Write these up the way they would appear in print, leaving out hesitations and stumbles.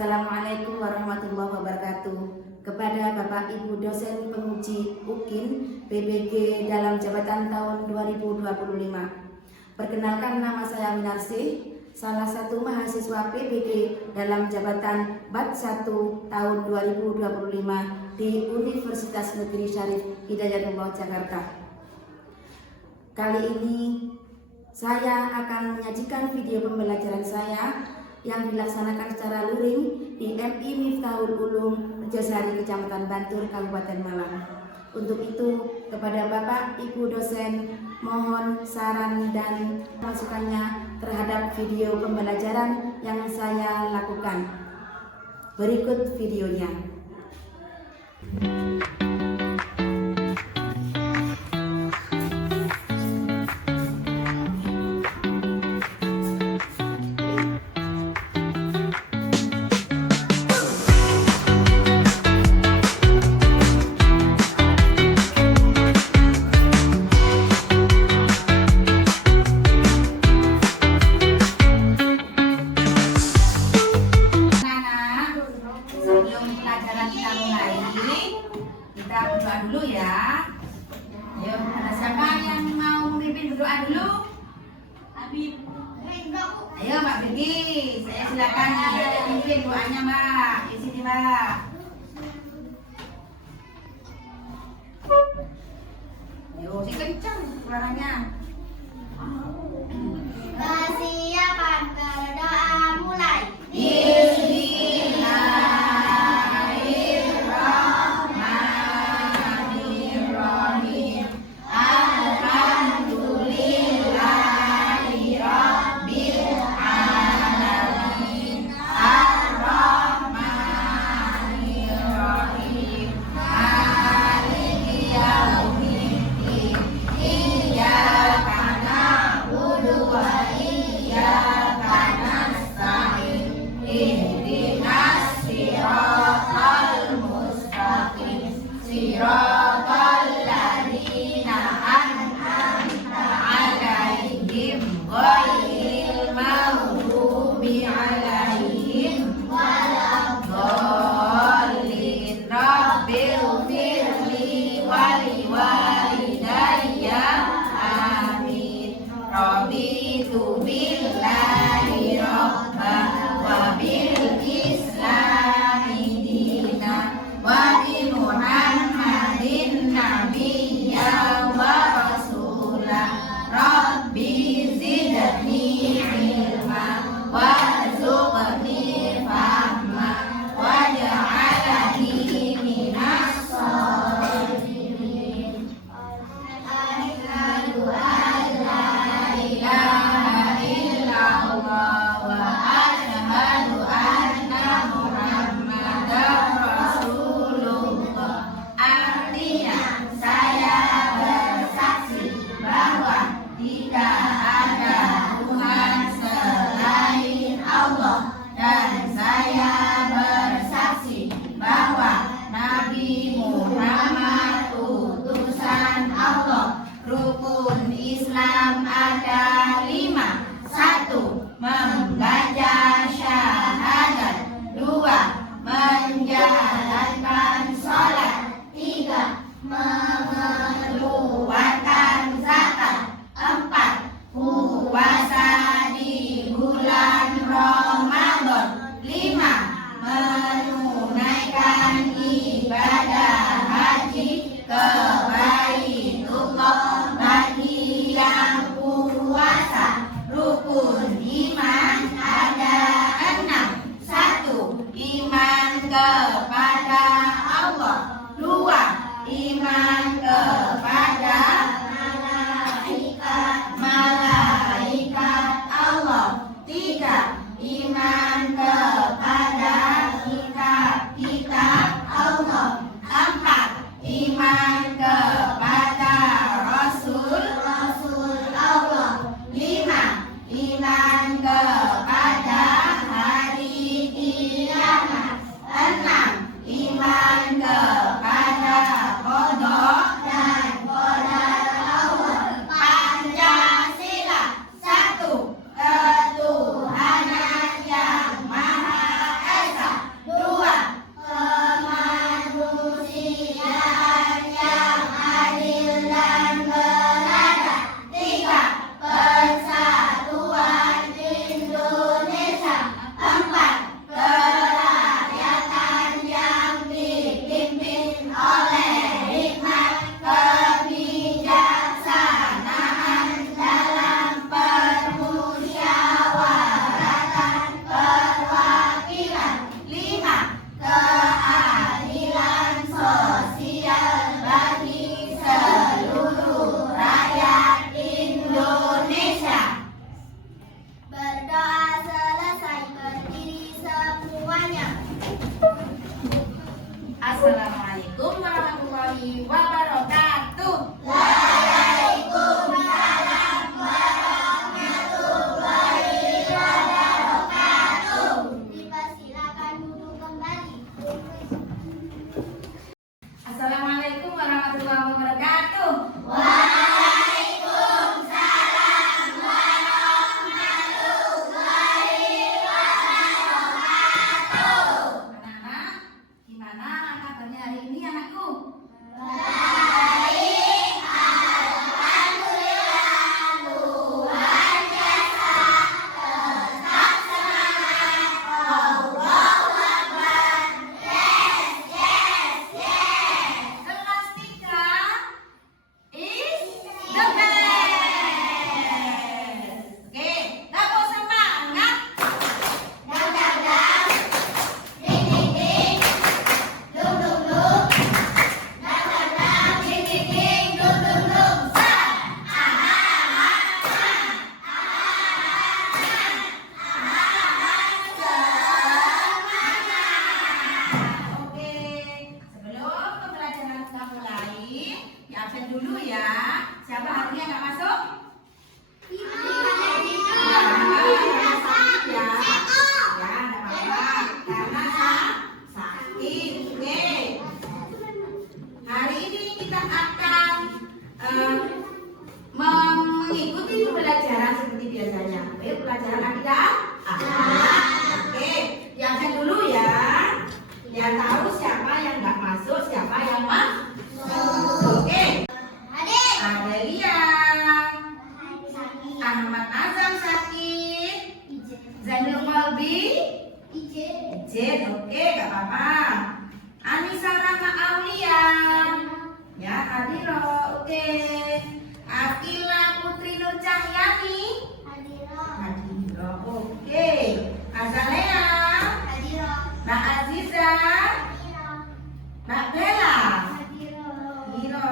Assalamualaikum warahmatullahi wabarakatuh. Kepada Bapak Ibu dosen penguji UKIN PBG dalam jabatan tahun 2025. Perkenalkan, nama saya Winarsih, salah satu mahasiswa PBG dalam jabatan BAT 1 tahun 2025 di Universitas Negeri Syarif Hidayatullah Jakarta. Kali ini saya akan menyajikan video pembelajaran saya yang dilaksanakan secara luring di MI Miftahul Ulum Rejosari, Kecamatan Bantul, Kabupaten Malang. Untuk itu, kepada Bapak Ibu dosen, mohon saran dan masukannya terhadap video pembelajaran yang saya lakukan. Berikut videonya. Kita berdoa dulu ya. Ayo, ada siapa yang mau memimpin berdoa dulu? Ayo Mbak Begi, saya silakan memimpin doanya Mbak. Di sini Mbak. Ayo, si kencang suaranya. Persiapan berdoa mulai. Rukun Islam ada 5. 1. Membaca syahadat. 2. Menjalankan sholat. 3. Mengeluarkan zakat. 4. Puasa di bulan Ramadan. 5. Menunaikan ibadah haji ke Baitullah bagi yang puasa. Rukun iman ada 6. 1. Iman kepada Allah. 2. Iman kepada malaikat Allah. 3. Iman kepada kitab Allah. 4. Iman kepada Rasul Allah. 5. Iman kepada hari kiamat. 6. Iman kepada qada semuanya. Assalamualaikum warahmatullahi wabarakatuh. Waalaikumsalam warahmatullahi wabarakatuh. Dipersilakan duduk kembali. Assalamualaikum warahmatullahi wabarakatuh. Waalaikumsalam warahmatullahi wabarakatuh. Anak-anak, gimana kabarnya hari ini anakku? Baik, alhamdulillah, luar biasa, tetap semangat, Allahu Akbar, yes, yes, yes. Kelas 3 is the best. Oke, kamu semangat. Dang, dang, dang, ding, ding, ding, dung, dung, dung, dang, dang, dang, ding, ding, ding, dung, dung, dung, sa, aha, aha, Oke, sebelum pembelajaran kita mulai, di absen dulu ya. Siapa hari ini nggak masuk? Ya, nggak sakit ya. Ya, nggak apa-apa. Karena sakit. Oke. Hari ini kita akan mengikuti pembelajaran seperti biasanya. Oke, pelajaran akidah. Oke, di absen dulu ya. Biar tahu siapa yang nggak masuk, siapa yang masuk. Oke. Adik, Ada Liang, Ahmad Azam sakit, Zainul Qalbi, Jen, oke, gak apa-apa. Anissa Rama Aulia, ya Adiro, oke. Akila Putri Nur Cahyani, Adiro, oke. Azalea, Mbak Aziza, Mbak Bella, Hiro,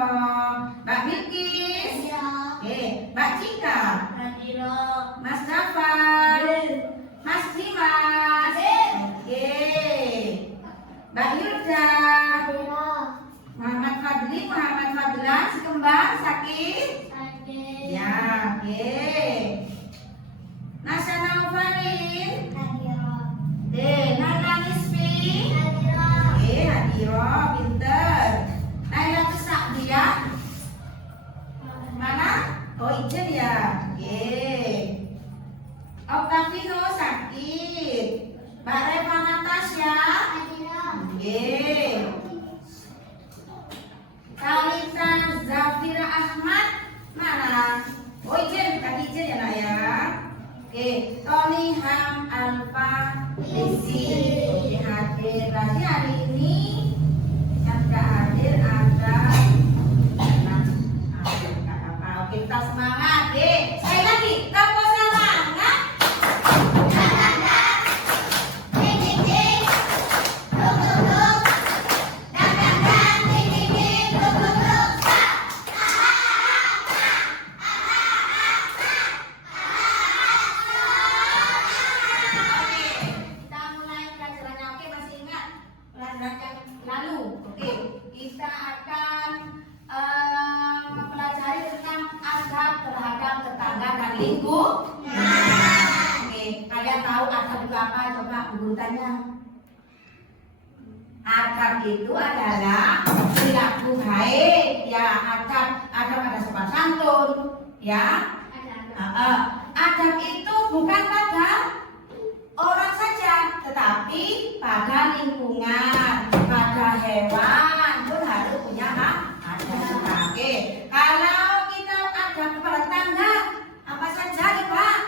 Mbak Bilkis, oke. Mbak Cika, Mas Jafar, Mas Dimas, oke. Mbak Yurda, Muhammad Fadli, Muhammad Fadlan, si kembar sakit. Ya, oke. Nasya Nauvalin, oke. Naila Nisfi, oke. Hadiro, pinter. Naila Tusakdia, mana? Oh, Ijen ya, oke. Octavino sakit. Mbak Reva Natasha, oke. Kalita Zafira Ahmad, mana? Oh, Ijen, tadi Ijen ya nak ya. Oke, Tony Ham Alfa Desi, oke, hadir. Berarti hari ini yang tidak hadir ada apa-apa. Oke, kita semangat, deh. Sekali lagi, kamu semangat. Kita mulai pelajarannya. Oke, masih ingat pelajaran yang lalu? Oke, kita akan mempelajari tentang adab terhadap tetangga dan lingkungan. Oke, kalian tahu adab itu apa? Coba urutannya. Adab itu adalah perilaku baik, ya. Adab ada sopan santun, ya. Adab itu bukan pada orang saja, tetapi pada lingkungan, pada hewan pun harus punya adab. Oke, kalau kita adab kepada tetangga, apa saja nih Pak?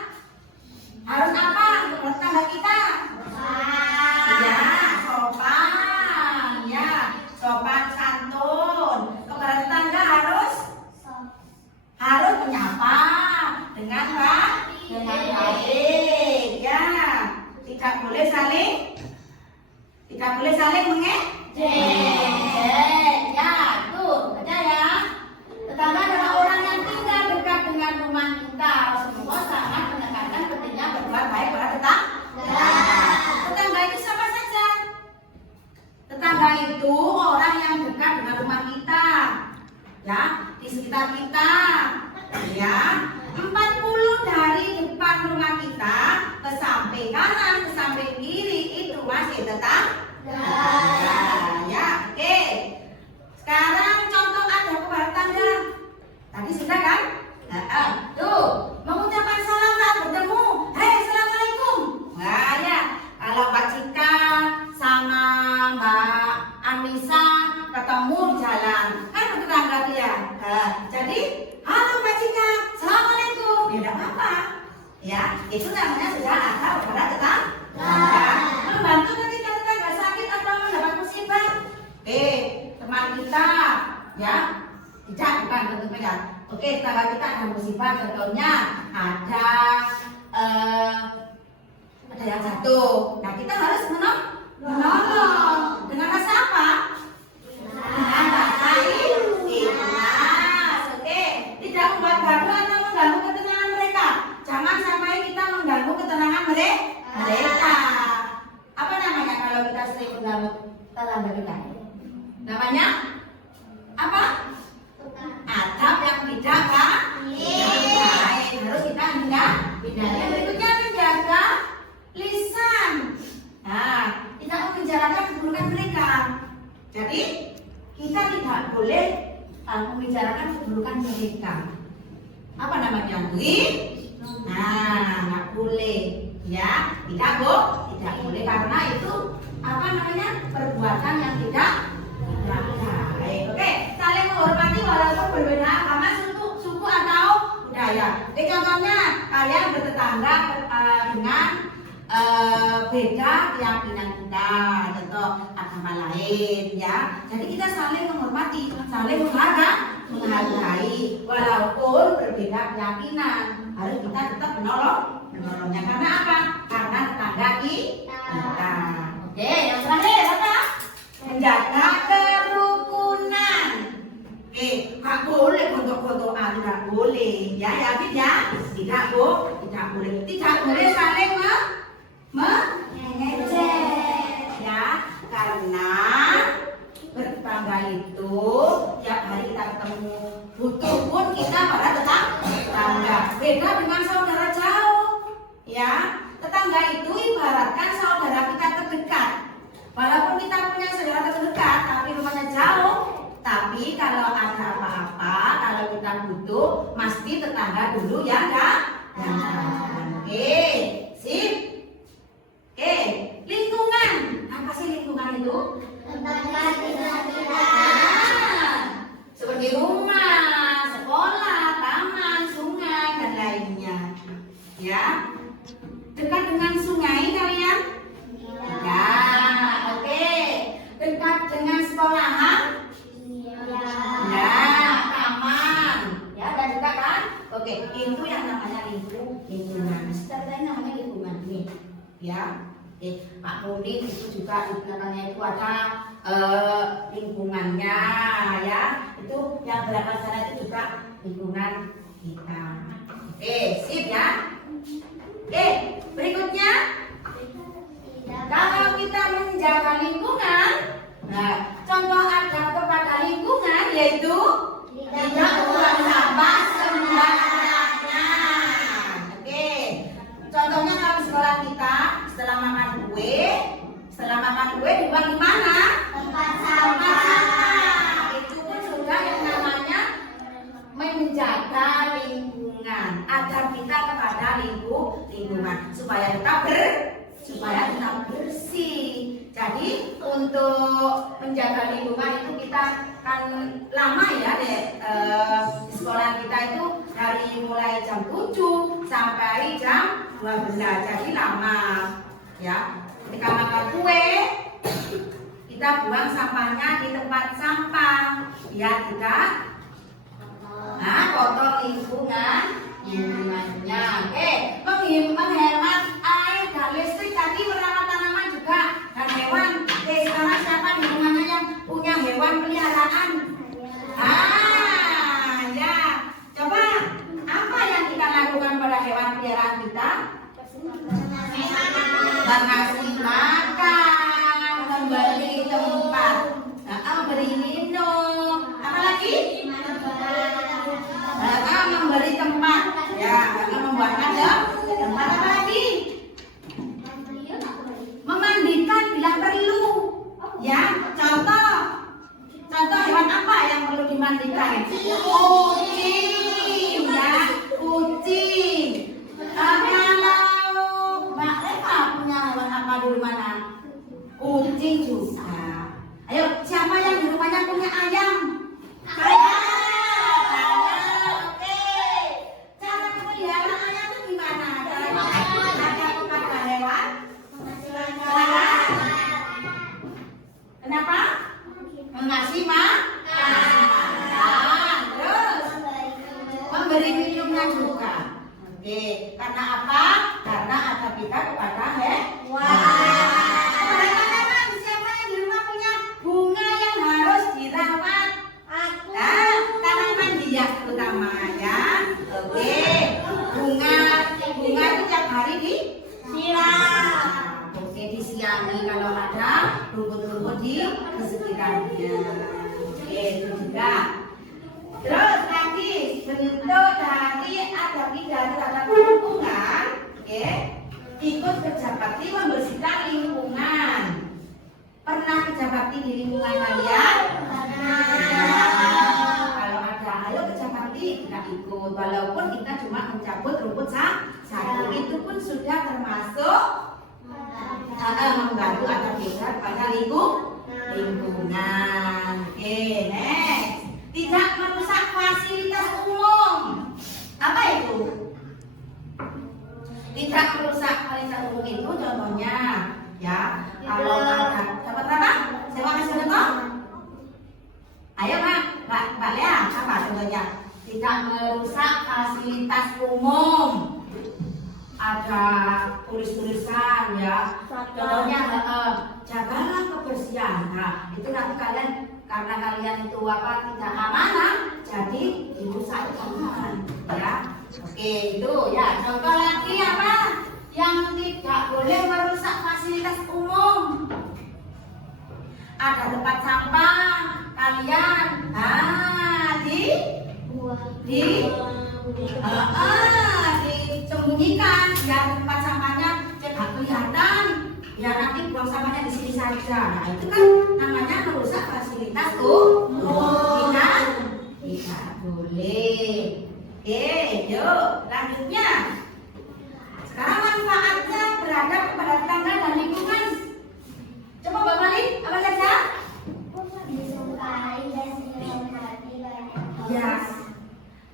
Harus apa kepada tetangga kita? Ya, sopan, ya, sopan santun. Kepada tetangga harus menyapa dengan baik, ya. Tidak boleh saling mengejek, ya. Tuh, baca ya. Tetangga adalah orang yang tinggal dekat dengan rumah kita. Rasulullah sangat menekankan pentingnya berbuat baik pada tetangga. Tetangga itu siapa saja? itu orang yang dekat dengan rumah kita, ya, di sekitar kita, ya. 40 dari depan rumah kita ke samping kanan, ke samping kiri itu masih tetangga. Ya, oke. Sekarang contoh ada kepada tetangga. Tadi sudah kan? Tuh, mengucapkan salam saat bertemu. Hei, assalamualaikum. Nah, ya. Kalau Mbak Cika sama Mbak Anissa ketemu di jalan, kan tetangga dia. Jadi, halo Mbak Cika, assalamualaikum. Ya tidak apa-apa. Ya, itu namanya sudah ada kepada tetangga. Membantu ketika tetangga sakit atau mendapat musibah. Teman kita, ya, tidak bukan tentunya. Oke, tetangga kita ada musibah, contohnya ada yang jatuh. Nah, kita harus menolong. Dengan rasa apa? Dengan rasa ikhlas. Oke, tidak membuat gaduh atau mengganggu ketenangan mereka. Jangan sampai kita mengganggu ketenangan mereka. Apa namanya kalau kita sering mengganggu tetangga kita? Namanya apa? Adab yang tidak baik. Harus kita hindari. Yang berikutnya menjaga lisan. Nah, tidak membicarakan keburukan mereka. Jadi kita tidak boleh membicarakan keburukan mereka. Apa namanya? Nah, nggak boleh, ya. Tidak boleh karena itu apa namanya? Perbuatan yang tidak baik. Oke, saling menghormati walaupun berbeda agama, suku atau budaya. Contohnya kalian bertetangga dengan beda keyakinan kita, contoh agama lain, ya. Jadi kita saling menghormati, saling menghargai, walaupun berbeda keyakinan, harus kita tetap menolongnya. Karena apa? Karena tetangga kita. Oke, yang terakhir apa? Menjaga kerukunan. Nggak boleh gontok-gontokan, tidak boleh, ya, Bid, ya. Tidak boleh. Tidak boleh saling mengejek, ya, karena bertetangga itu tiap hari kita ketemu, butuh pun kita pada tetangga. Beda dengan saudara jauh, ya. Tetangga itu ibaratkan saudara kita terdekat. Walaupun kita punya saudara terdekat, tapi rumahnya jauh. Tapi kalau ada apa-apa, kalau kita butuh, mesti tetangga dulu ya, enggak? Oke, sip. Lingkungan. Apa sih lingkungan itu? Tetangga kita. Seperti rumah, sekolah, taman, sungai, dan lainnya. Ya. Dekat dengan sungai kalian? Ya, oke. Dekat dengan sekolahan? Ya, taman. Ya, dan juga kan? Oke, itu yang namanya lingkungan. Sebenarnya namanya lingkungan nih. Ya. Pak Mudi itu juga di belakangnya itu ada lingkungannya, ya. Itu yang belakang sana itu juga lingkungan kita. Oke, sip ya. Berikutnya, kalau kita menjaga lingkungan, nah, contoh adab kepada lingkungan yaitu tidak membuang sampah sembarangan. Oke, contohnya kalau sekolah kita setelah makan kue dibuang di mana? Tempat Sampah. Itu pun sudah yang namanya menjaga lingkungan. Adab kita kepada lingkungan supaya tetap bersih. Jadi untuk menjaga lingkungan itu kita kan lama ya di sekolah kita itu dari mulai jam 7 sampai jam 12. Jadi lama ya. Ketika makan kue kita buang sampahnya di tempat sampah biar tidak kotor lingkungannya. Menghemat air dan listrik tadi merawat tanaman juga dan hewan. Sekarang siapa di rumahnya yang punya hewan peliharaan? Ya. Coba apa yang kita lakukan pada hewan peliharaan kita? Mengasih makan, memberi tempat kucing juga. Ayo, siapa yang di rumahnya punya ayam? Saya. Oke. Cara memelihara ayam itu gimana? Ada kepada hewan? Kenapa? Mengasih makan. Terus memberi minumnya juga. Oke. Karena apa? Karena ada kita kepada hewan. Siapa yang di rumah punya bunga yang harus dirawat? Nah, tanaman hias terutama ya. Oke. Bunga itu tiap hari disiram. Oke, disiami kalau ada rumput-rumput di sekitarnya. Oke, itu juga. Terus lagi bentuk dari adaptasi terhadap lingkungan. Oke, ikut kerja bakti membersihkan lingkungan. Pernah kerja bakti di lingkungan kalian? Kalau ada, ayo kerja bakti kita ikut. Walaupun kita cuma mencabut rumput satu, itu pun sudah termasuk membantu atau bisa pada lingkungan. Oke, next. Tidak merusak fasilitas umum. Apa itu? Tidak merusak fasilitas umum itu contohnya ya. Kalau ada dapat apa? Saya mau kasih contoh. Ayo Mbak Lea, apa contohnya? Tidak merusak fasilitas umum. Ada tulis-tulisan ya. Contohnya jagalah kebersihan. Nah, itu nanti kalian karena kalian itu apa tidak amanah, jadi dirusak jangan ya. Oke, itu ya. Contoh lagi apa? Yang tidak boleh merusak fasilitas umum. Ada tempat sampah kalian disembunyikan biar tempat sampahnya tidak kelihatan, biar nanti buang sampahnya di sini saja. Nah, itu kan namanya merusak fasilitas umum. Tidak boleh. Oke, yuk lanjutnya. Sekarang manfaatnya berhadap kepada tetangga dan lingkungan. Coba Mbak Mali, apa saja? Ya,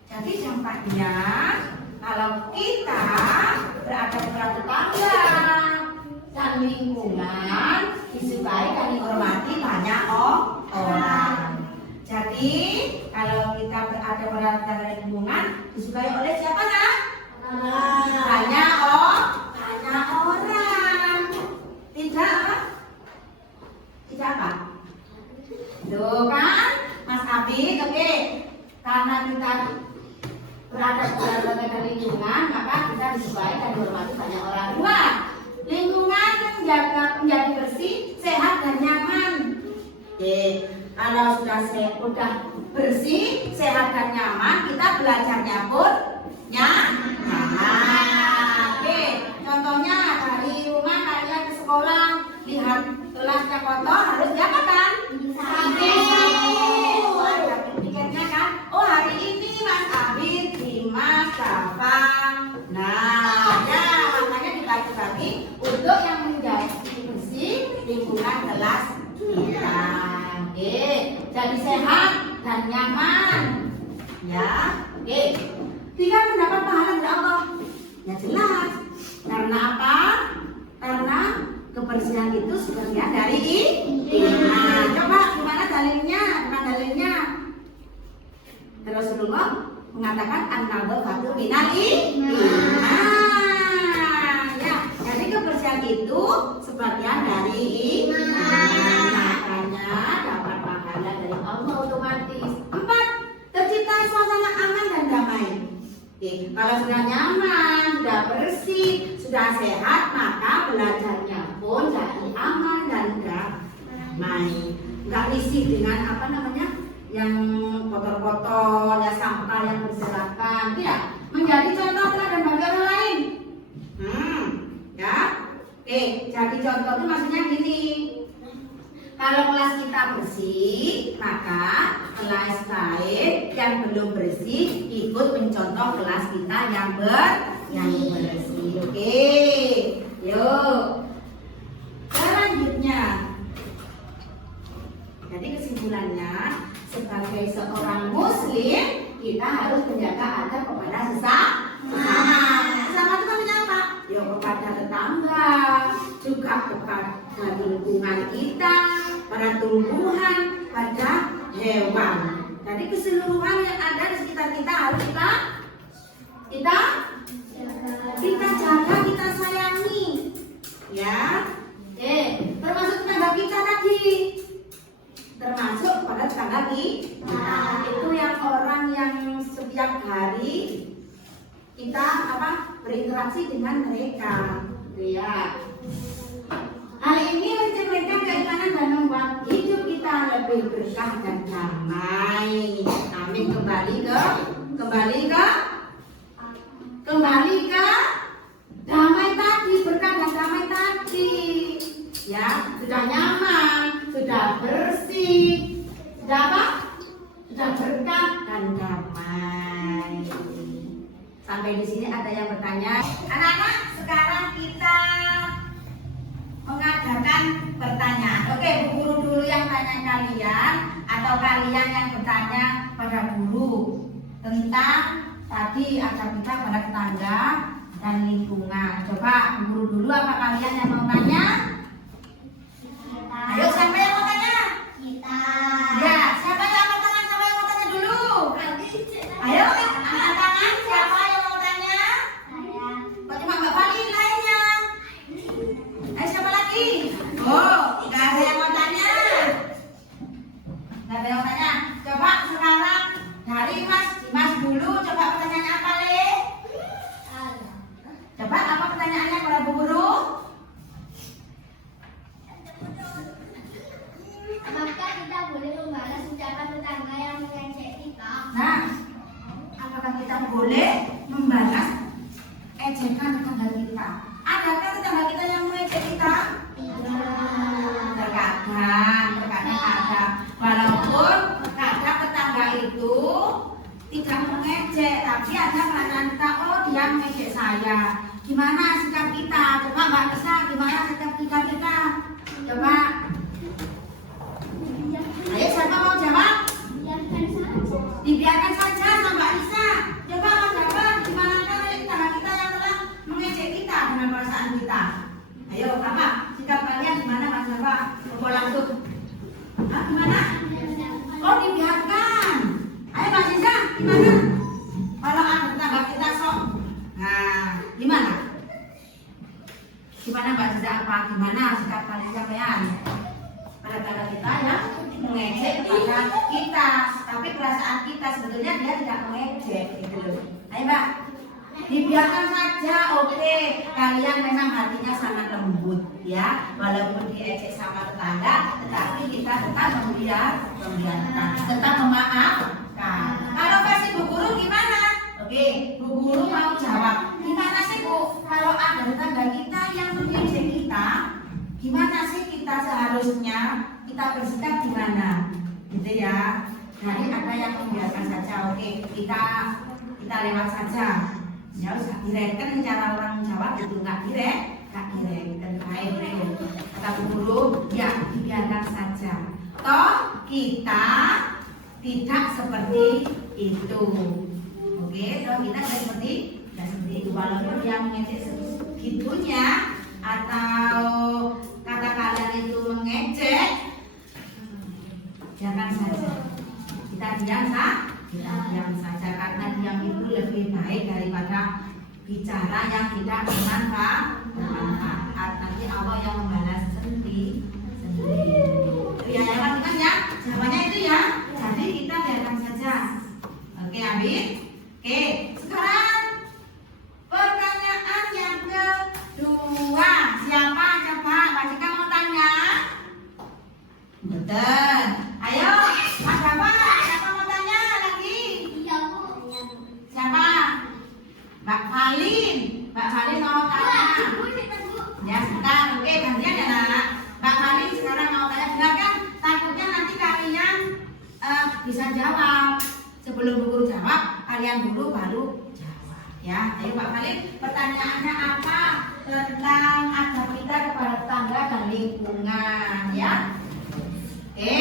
jadi dampaknya kalau kita berada pada tetangga dan lingkungan disukai dan dihormati banyak orang. Jadi kalau kita berada pada tetangga dan lingkungan disukai oleh siapa nak? Banyak orang. Tidak apa? Tuh kan, Mas Abid, oke. Karena kita berada pada lingkungan, maka kita disukai dan dihormati banyak orang. Dua, lingkungan menjadi bersih, sehat dan nyaman. Oke, kalau sudah bersih, sehat dan nyaman, kita belajarnya pun nyaman. Oke, contohnya dari rumah kalian ke sekolah, lihat kelasnya kotor, harus diapakan? Pikirnya kan, oh hari ini Mas Abid, Dimas, Dava. Nah, ya makanya dibagi-bagi untuk yang menjadi bersih lingkungan kelas kita. Oke, jadi sehat dan nyaman. Ya, oke. Tiga, mendapat pahala dari Allah. Ya jelas. Karena apa? Karena kebersihan itu sebagian dari iman. Coba gimana dalilnya? Rasulullah mengatakan an-nadhafatu minal iman. Ya, jadi kebersihan itu sebagian dari iman. Makanya dapat pahala dari Allah otomatis. 4, tercipta suasana aman dan damai. Oke, kalau sudah nyaman, sudah bersih, sudah sehat, maka belajarnya pun jadi aman dan damai. Enggak risih dengan apa namanya? Yang kotor-kotor, ya sampah yang berserakan, tidak menjadi contoh teladan bagi orang lain. Ya, oke. Jadi contoh itu maksudnya gini. Kalau kelas kita bersih, maka kelas lain yang belum bersih ikut mencontoh kelas kita yang bersih. Oke, yuk. Selanjutnya, kesimpulannya, sebagai seorang muslim kita harus menjaga adab kepada sesama. Sesama itu kan apa? Ya kepada tetangga, juga kepada lingkungan kita, pada tumbuhan, pada hewan. Jadi keseluruhan yang ada di sekitar kita harus kita jaga, kita sayangi, ya. Termasuk tetangga kita tadi, termasuk pada tetangga kita. Itu yang orang yang setiap hari kita berinteraksi dengan mereka, ya. Hal ini mencerminkan keimanan dan membuat hidup kita lebih berkah dan damai. Amin. Kembali ke damai tadi, berkah dan damai tadi. Ya, sudah nyaman, sudah bersih, sudah apa? Sudah berkah dan damai. Sampai di sini ada yang bertanya, anak-anak, sekarang kita mengadakan pertanyaan. Oke, Bu Guru dulu yang tanya kalian, atau kalian yang bertanya pada guru tentang tadi adab kita pada tetangga dan lingkungan. Coba Bu Guru dulu, apa kalian yang mau tanya? Ayo, siapa yang mau tanya? Kita. Ya, siapa yang mau tanya? Siapa yang mau tanya dulu? Ayo, angkat tangan. Siapa yang mau tanya? Kok cuma Mbak Falin lainnya? Ayo, siapa lagi? Oh, nggak ada yang mau tanya. Nggak ada yang mau tanya. Coba sekarang dari Mas dulu. Coba pertanyaannya apa, Le? Coba apa pertanyaannya kepada Bu Guru? Apakah kita boleh membalas ucapan tetangga yang mengejek kita? Nah, apakah kita boleh membalas ejekan tetangga kita? Adakah tetangga kita yang mengejek kita? Terkadang ada. Walaupun kadang tetangga itu tidak mengejek, tapi ada perasaan kita, oh dia mengejek saya. Gimana sikap kita? Coba Mbak Nesa, gimana sikap kita? Coba. Ayo, siapa mau jawab? Dibiarkan saja sama Mbak Nisa. Coba mau jawab, gimana tetangga kita yang telah mengejek kita dengan perasaan kita? Ayo, apa? Sikap kalian gimana, Mas Jawa? Coba langsung. Gimana? Oh, dibiarkan. Ayo Mbak Nisa, gimana? Kalau ada tetangga kita sok, nah, gimana? Gimana Mbak Nisa, apa? Gimana sikap kalian? Pada tetangga kita ya mengejek kepada kita, tapi perasaan kita sebetulnya dia tidak mengejek, gitu loh. Ayo Mbak, dibiarkan saja, oke. Kalian memang hatinya sangat lembut, ya. Walaupun diejek sama tetangga, tetapi kita tetap membiarkan, tetap memaafkan. Kalau versi Bu Guru gimana? Oke, Bu Guru mau jawab. Gimana sih Bu? Kalau ada tetangga kita yang mengejek kita, gimana sih kita seharusnya kita bersikap gimana, gitu ya. Jadi ada yang membiarkan saja, oke, kita lewat saja, ya usah direken cara orang Jawa gitu, nggak direk dan baik dulu. Kata Bu Guru, ya dibiarkan saja. Toh kita tidak seperti itu, oke, toh kita tidak seperti itu. Walaupun dia mengejek segitunya atau kata kalian itu mengejek, jangan saja. Kita diam saja karena diam itu lebih baik daripada bicara yang tidak bermanfaat. Nanti Allah yang membalas sendiri. Itu ya, kan ya? Jawabannya itu ya. Jadi kita biarkan saja. Oke, Abi. Oke, sekarang pertanyaan yang kedua. Siapa? Coba Pak Cika mau tanya. Betul. Ayo, Mas Bapak, siapa mau tanya lagi? Iya, Bu. Siapa? Mbak Falin. Mbak Falin mau tanya. Ya, sebentar. Oke, gantian ya, Nak. Mbak Falin sekarang mau tanya. Silakan, takutnya nanti kalian bisa jawab. Sebelum Bu Guru jawab, kalian dulu baru jawab. Ya, ayo Mbak Falin, pertanyaannya apa? Tentang adab kita kepada tetangga dan lingkungan, ya. Oke.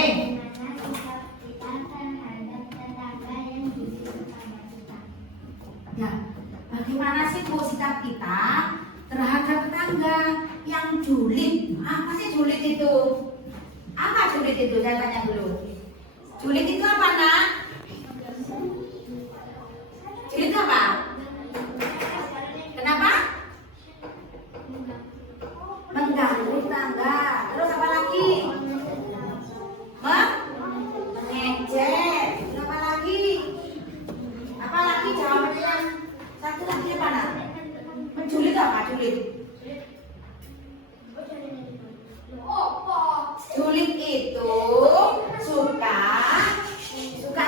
julid itu? Saya tanya dulu. Julid itu apa, Nak? Julid itu apa? Kenapa? Mengganggu tangga. Terus apa lagi? Mengejek. Apa lagi? Apa lagi jawabannya? Satu lagi apa, Nak? Menjulit apa? Julid. Julid itu suka apa? Suka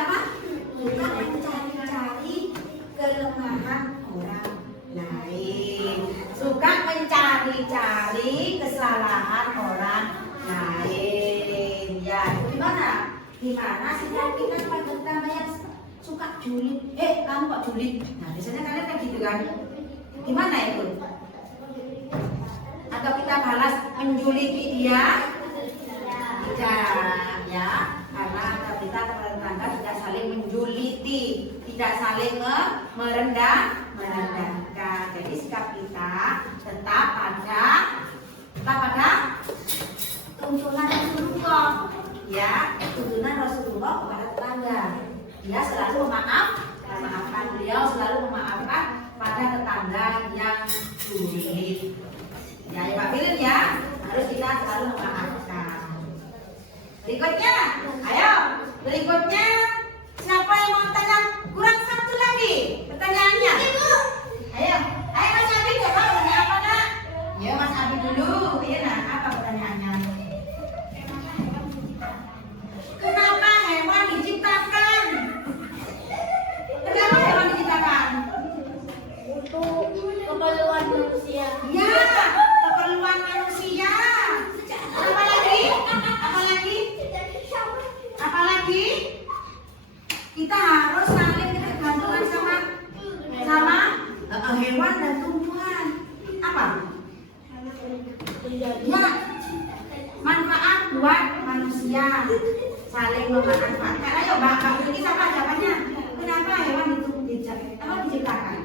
mencari-cari kelemahan orang lain. Suka mencari-cari kesalahan orang lain. Ya, gimana? Gimana sih kita pada tetangga yang suka julid? Kamu kok julid? Nah, biasanya kalian kan gitu kan? Gimana itu? Atau kita balas menjuliti dia? Tidak, ya, karena kita tetangga tidak saling menjuliti, tidak saling merendahkan. Jadi sikap kita tetap pada tuntunan Rasulullah, ya, tuntunan Rasulullah kepada tetangga. Dia selalu memaafkan, beliau selalu memaafkan pada tetangga yang julid. Ya, Pak Bilin ya, harus kita selalu memaafkan. Berikutnya, ayo. Berikutnya, siapa yang mau tanya? Kurang satu lagi pertanyaannya. Ayo, Mas Abi, coba tanya apa, Nak? Ya, Mas Abi dulu. Iya, Nak, apa pertanyaannya? Kenapa hewan diciptakan? Kenapa hewan diciptakan? Untuk keperluan manusia. Ya, keperluan manusia. Apa lagi? Apalagi kita harus saling bergantungan sama hewan dan tumbuhan. Apa? Ya, manfaat buat manusia, saling memanfaatkan. Ayo, Mbak Yuki sama jawabannya. Kenapa hewan itu diciptakan?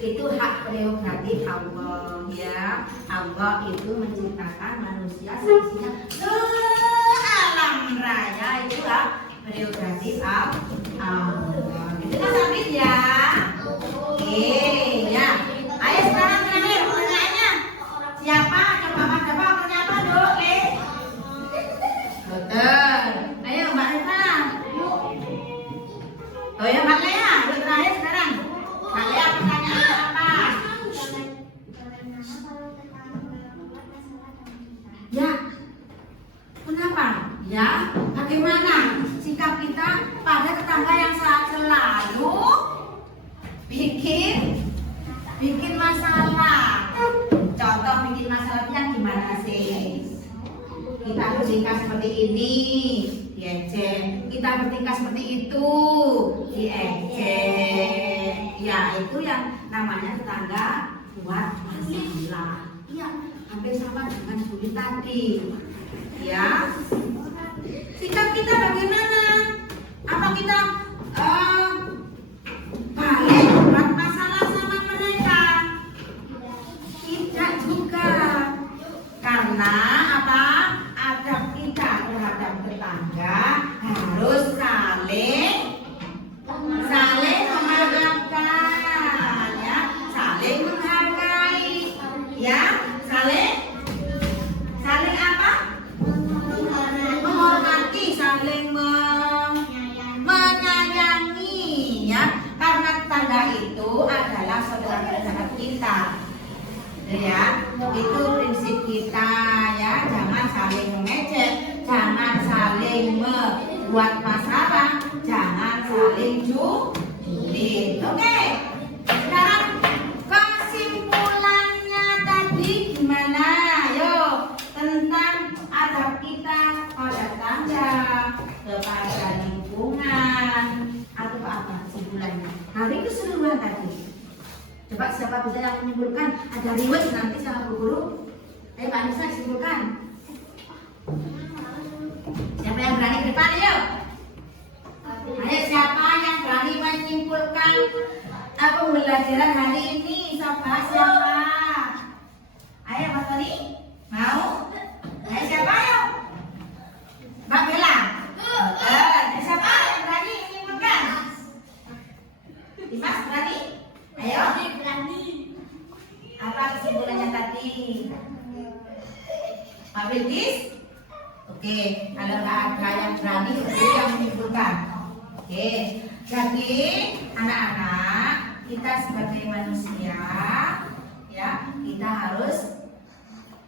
Itu hak prerogatif Allah, ya. Allah itu menciptakan manusia seharusnya alam raya, itu hak prerogatif Allah. Itu Mas Abid ya. Oke, ya. Ayo sekarang terakhir pertanyaannya. Siapa? Coba Mas Dafa punya apa dulu, Betul. Ayo Mbak Eva. Oh ya Mbak Lea, terakhir sekarang. Mbak Lea pertanyaannya apa? Ya, kenapa? Ya, bagaimana sikap kita pada tetangga yang selalu bikin masalah? Contoh bikin masalahnya gimana sih? Kita bertingkah seperti ini, diejek. Kita bertingkah seperti itu, diejek. Ya, itu yang namanya tetangga buat masalah. Iya, hampir sama dengan julid tadi. Ya, sikap kita bagaimana? Apa kita balik buat masalah sama mereka? Tidak juga, karena apa? Adab kita terhadap tetangga harus saling menghargai, ya, saling menghargai, ya, saling apa? Menghormati, saling menyayangi, ya, karena tetangga itu adalah saudara-saudara kita, ya. Itu prinsip kita, ya. Jangan saling mengejek, jangan saling membuat masalah, jangan saling julid. Oke, sekarang kesimpulannya tadi gimana? Ayo, tentang adab kita pada tetangga, kepada lingkungan, atau apa kesimpulannya? Hari keseluruhan tadi. Coba siapa bisa yang menyimpulkan? Ada riwayat nanti sama Bu Guru. Ayo Pak Nisa simpulkan. Siapa yang berani ke depan? Ayo. Ayo siapa yang berani menyimpulkan pembelajaran hari ini? Siapa? Ayo Mas Tony. Mau? Ayo siapa? Ayo. Oke, kalau nggak ada yang berani, itu yang menyimpulkan. Oke, jadi anak-anak, kita sebagai manusia, ya, kita harus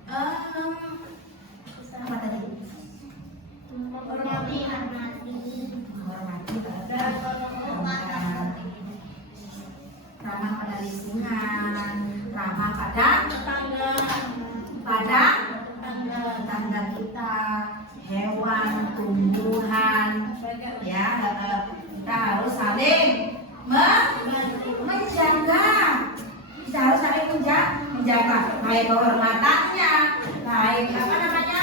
apa tadi? Menghormati ramah pada lingkungan, ramah pada tetangga kita, hewan, tumbuhan, ya, kita harus saling menjaga. Kita harus saling menjaga, baik kehormatannya, baik apa namanya,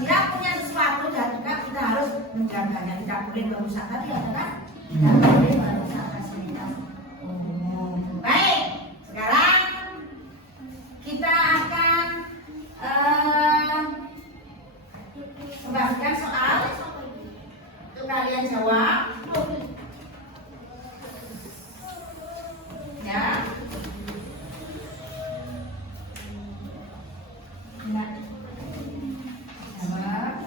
dia punya sesuatu dan juga kita harus menjaganya. Tidak boleh merusak tadi, ya kan? Tidak boleh merusak fasilitas umum. Baik, sekarang kita akan membagikan soal untuk kalian jawab. Ya. Nah. Jawab.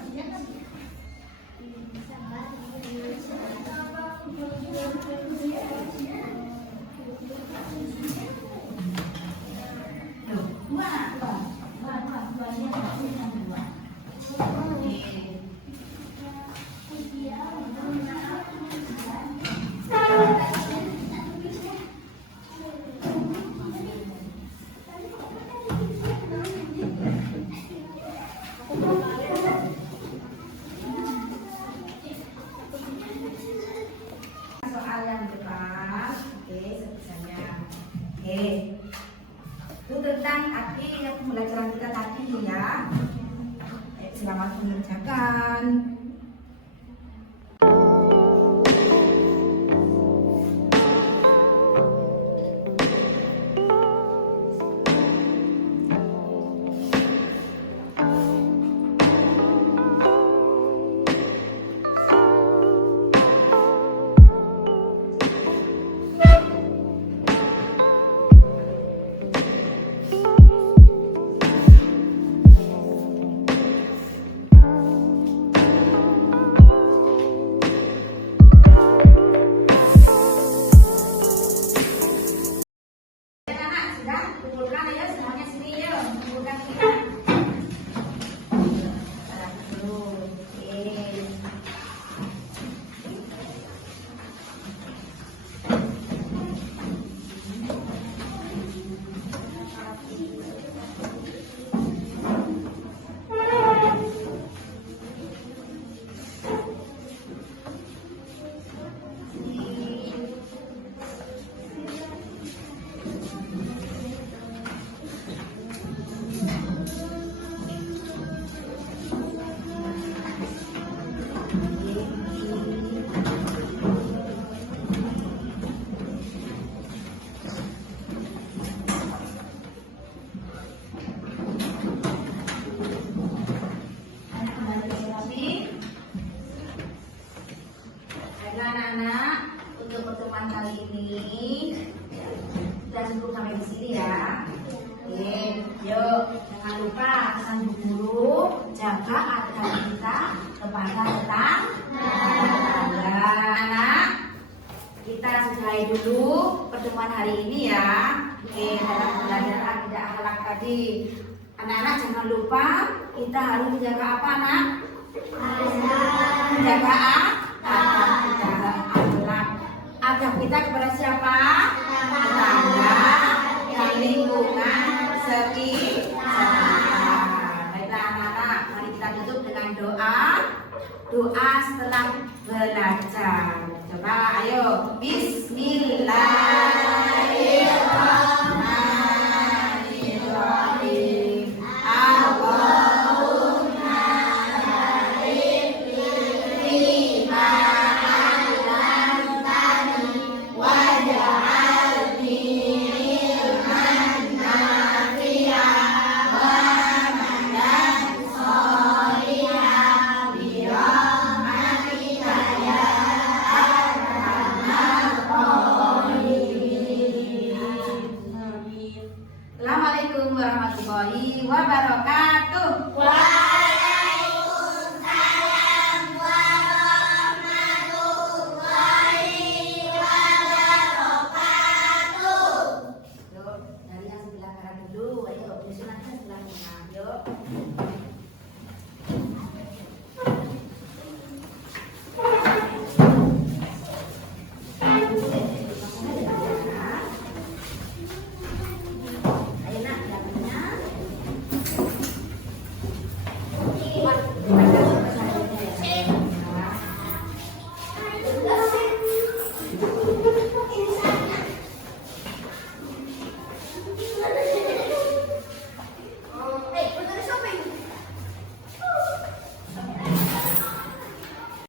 Soal yang depan, oke, sebisanya. Oke, itu tentang arti yang pembelajaran kita tadi ya. Selamat mengerjakan. Anak-anak, untuk pertemuan kali ini sudah cukup sampai di sini ya. Oke, yuk jangan lupa pesan Bu Guru, jaga adab kita kepada tetangga. Anak, kita sudahi dulu pertemuan hari ini ya. Oke, dalam pembelajaran tidak akhlak tadi. Anak-anak jangan lupa kita harus menjaga apa, Nak? Menjaga adab kita kepada siapa? Tetangga dan lingkungan sekitar. Baiklah anak-anak, mari kita tutup dengan doa setelah belajar. Coba ayo, Bismillahirrahmanirrahim.